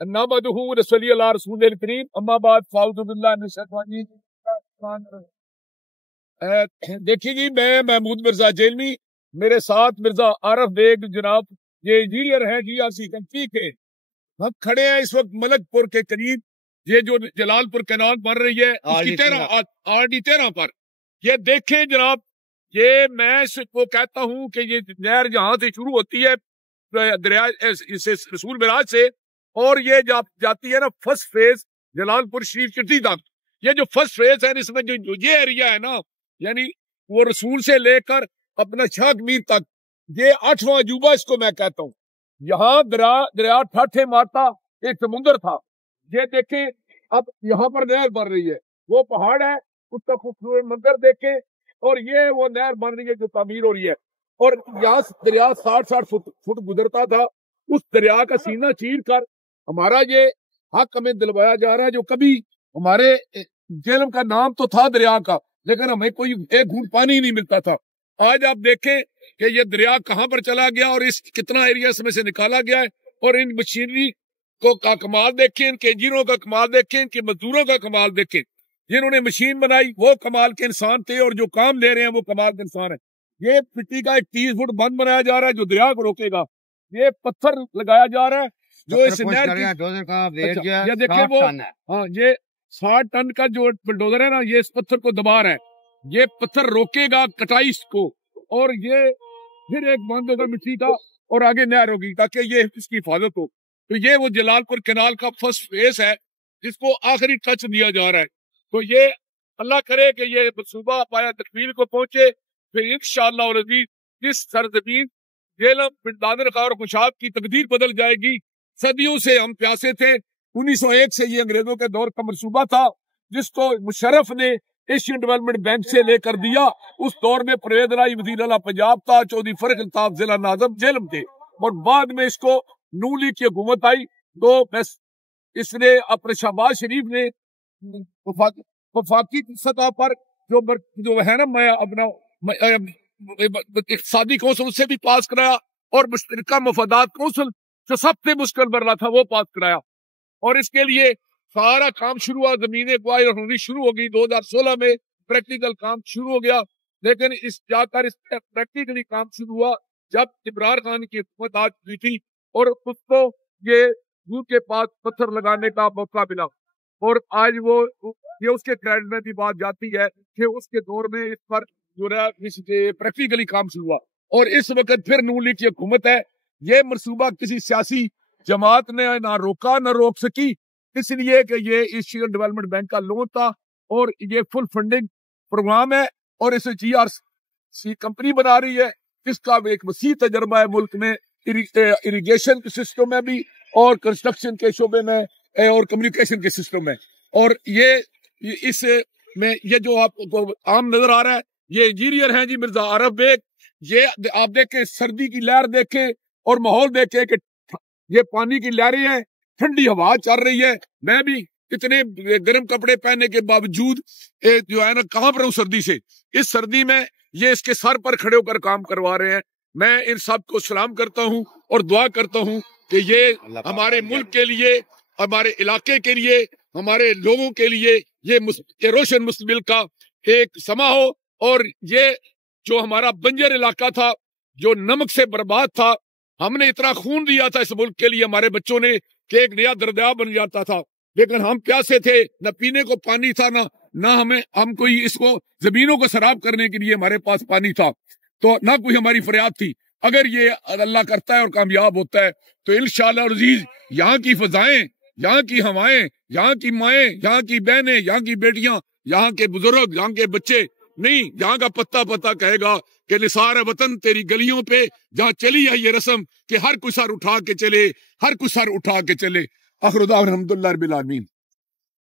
नहमदुहु व नसल्ली अला रसूलिल करीम अम्मा बाद फ़अऊज़ु बिल्लाहि मिनश शैतानिर रजीम। देखिए जी, मैं महमूद मिर्जा जेलमी, मेरे साथ मिर्जा आरफ बेग जनाब, ये इंजीनियर हैं GRC कंपनी के। हम खड़े हैं इस वक्त मलकपुर के करीब, ये जो जलालपुर कैनाल बन रही है उसकी RD13 पर। ये देखें जनाब, ये मैं इसको कहता हूं कि ये नहर जहां से शुरू होती है दरिया इस रसूल मिराज से, और ये जाती है ना फर्स्ट फेज जलालपुर शरीफ चिट्ठी तक। ये जो फर्स्ट फेज है इसमें जो ये एरिया है ना, यानी वो रसूल से लेकर अपना शाहमीर तक, ये 8वां अजूबा इसको मैं कहता हूँ। यहाँ दरिया ठाठे मारता एक समुंदर था। ये देखें अब यहाँ पर नहर बन रही है, वो पहाड़ है उसका खूबसूरत मंजर देखें, और ये वो नहर बन रही है जो तामीर हो रही है। और यहाँ दरिया 60-60 फुट गुजरता था। उस दरिया का सीना चीर कर हमारा ये हक हमें दिलवाया जा रहा है। जो कभी हमारे जेलम का नाम तो था दरिया का, लेकिन हमें कोई एक घूंट पानी ही नहीं मिलता था। आज आप देखें कि ये दरिया कहाँ पर चला गया और इस कितना एरिया इसमें से निकाला गया है। और इन मशीनरी को का कमाल देखें, इनके इंजीनियरों का कमाल देखें, इनके मजदूरों का कमाल देखें। जिन्होंने मशीन बनाई वो कमाल के इंसान थे, और जो काम ले रहे हैं वो कमाल के इंसान है। ये मिट्टी का एक 30 फुट बंद बनाया जा रहा है जो दरिया को रोकेगा। ये पत्थर लगाया जा रहा है जो इस नहर की, ये देखिए वो, हाँ, ये 60 टन का जो बुलडोजर है ना, ये इस पत्थर को दबा रहा है। ये पत्थर रोकेगा कटाई को, और ये फिर एक बंद होगा मिट्टी का और आगे नहर होगी ताकि ये इसकी हिफाजत हो। तो ये वो जलालपुर कैनाल का फर्स्ट फेस है जिसको आखिरी टच दिया जा रहा है। तो ये अल्लाह करे कि ये मनसूबा पाया तकमील को पहुंचे, फिर इंशाअल्लाह और इस सरजमीन जेलम बिन दादर खां और खुशाब की तकदीर बदल जाएगी। सदियों से हम प्यासे थे। 1901 से ये अंग्रेजों के दौर का मनसूबा था जिसको मुशर्रफ ने एशियन डेवलपमेंट बैंक से लेकर दिया। उस दौर में परवेज राय वजीर आला पंजाब था, चौधरी फर्रुख अल्ताफ जिला नाज़िम जेलम थे, और बाद में इसको नून लीग की हुकूमत आई तो बस इसने अपने शहबाज शरीफ ने वफाकी सतह पर जो है ना, मैं अपना इक़्तिसादी कौंसिल से भी पास कराया, और मुश्तरका मफादात कौंसिल जो सबसे मुश्किल मरला था वो पास कराया। और इसके लिए सारा काम शुरू हुआ, जमीनें क्वायर होनी शुरू हो गई। 2016 में प्रैक्टिकल काम शुरू हो गया, लेकिन इस प्रैक्टिकली काम शुरू हुआ जब इमरान खान की हुकूमत आ चुकी थी, और उसको ये मुंह के पास पत्थर लगाने का मौका मिला। और आज वो ये उसके क्रेडिट में भी बात जाती है कि उसके दौर में इस पर जो है प्रैक्टिकली काम शुरू हुआ, और इस वक्त फिर नून लीग की हुकूमत है। ये मनसूबा किसी सियासी जमात ने ना रोका ना रोक सकी, इसलिए कि ये एशियन डेवलपमेंट बैंक का लोन था और ये फुल फंडिंग प्रोग्राम है, और इसे GRC कंपनी बना रही है। इसका एक वसी तजर्बा है मुल्क में, इरिगेशन के सिस्टम में भी, और कंस्ट्रक्शन के शोबे में, और कम्युनिकेशन के सिस्टम में। और ये इस में ये जो आपको आम नजर आ रहा है, ये इंजीनियर हैं जी मिर्जा आरफ बेग। ये आप देखें, सर्दी की लहर देखें और माहौल देखें कि ये पानी की लहरें हैं, ठंडी हवा चल रही है। मैं भी इतने गर्म कपड़े पहनने के बावजूद जो है ना कांप रहा हूं सर्दी से। इस सर्दी में ये इसके सर पर खड़े होकर काम करवा रहे हैं। मैं इन सब को सलाम करता हूं और दुआ करता हूं कि ये हमारे मुल्क के लिए, हमारे इलाके के लिए, हमारे लोगों के लिए ये रोशन मुस्तकबिल का एक समा हो। और ये जो हमारा बंजर इलाका था, जो नमक से बर्बाद था, हमने इतना खून दिया था इस मुल्क के लिए, हमारे बच्चों ने, कि एक नया दरिया बन जाता था, लेकिन हम प्यासे थे, न पीने को पानी था, ना हम कोई इसको जमीनों को सराब करने के लिए हमारे पास पानी था, तो ना कोई हमारी फरियाद थी। अगर ये अल्लाह करता है और कामयाब होता है तो इंशाअल्लाह अज़ीज यहाँ की फजाएं, यहाँ की हवाएं, यहाँ की माएं, यहाँ की बहनें, यहाँ की बेटियां, यहाँ के बुजुर्ग, यहाँ के बच्चे नहीं, यहाँ का पता कहेगा कि निसार वतन तेरी गलियों पे जहाँ चली है ये रस्म कि हर कोई सर उठा के चले, हर कोई सर उठा के चले। आखिर दावत अल्हम्दुलिल्लाह रब्बिल आलमीन।